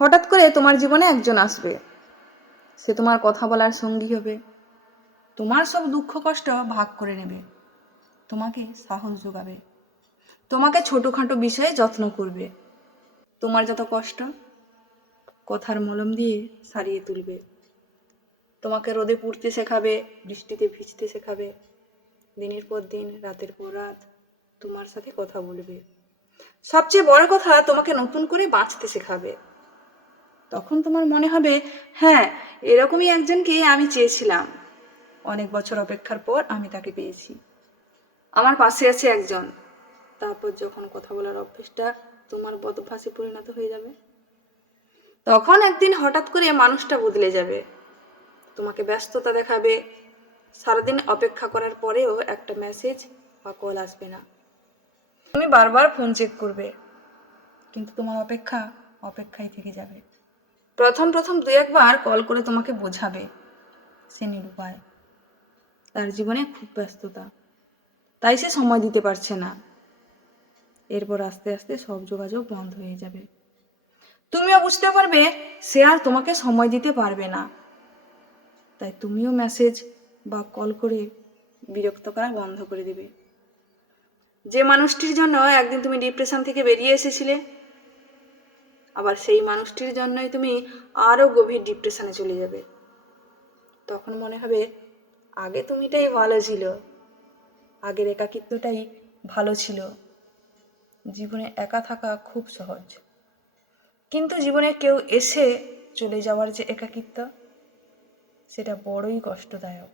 হঠাৎ করে তোমার জীবনে একজন আসবে, সে তোমার কথা বলার সঙ্গী হবে, তোমার সব দুঃখ কষ্ট ভাগ করে নেবে, তোমাকে সাহস যোগাবে, তোমাকে ছোটোখাটো বিষয়ে যত্ন করবে, তোমার যত কষ্ট কথার মলম দিয়ে সারিয়ে তুলবে, তোমাকে রোদে পুড়তে শেখাবে, বৃষ্টিতে ভিজতে শেখাবে, দিনের পর দিন রাতের পর রাত তোমার সাথে কথা বলবে, সবচেয়ে বড় কথা তোমাকে নতুন করে বাঁচতে শেখাবে। তখন তোমার মনে হবে, হ্যাঁ, এরকমই একজনকে আমি চেয়েছিলাম, অনেক বছর অপেক্ষার পর আমি তাকে পেয়েছি, আমার পাশে আছে একজন। তারপর যখন কথা বলার অভ্যেসটা তোমার বদভ্যাসে পরিণত হয়ে যাবে, তখন একদিন হঠাৎ করে মানুষটা বদলে যাবে, তোমাকে ব্যস্ততা দেখাবে, সারাদিন অপেক্ষা করার পরেও একটা মেসেজ বা কল আসবে না, তুমি বারবার ফোন চেক করবে, কিন্তু তোমার অপেক্ষা অপেক্ষায় থেকে যাবে। প্রথম প্রথম দু একবার কল করে তোমাকে বোঝাবে সে নিরুপায়, তার জীবনে খুব ব্যস্ততা, তাই সে সময় দিতে পারছে না। এরপর আস্তে আস্তে সব যোগাযোগ বন্ধ হয়ে যাবে, তুমিও বুঝতে পারবে সে আর তোমাকে সময় দিতে পারবে না, তাই তুমিও মেসেজ বা কল করে বিরক্ত করা বন্ধ করে দেবে। যে মানুষটির জন্য একদিন তুমি ডিপ্রেশন থেকে বেরিয়ে এসেছিলে, আবার সেই মানুষটির জন্যই তুমি আরো গভীর ডিপ্রেশনে চলে যাবে। তখন মনে হবে আগে তুমিটাই ভালো ছিল, আগের একাকিত্বটাই ভালো ছিল। জীবনে একা থাকা খুব সহজ, কিন্তু জীবনে কেউ এসে চলে যাওয়ার যে একাকিত্ব, সেটা বড়ই কষ্টদায়ক।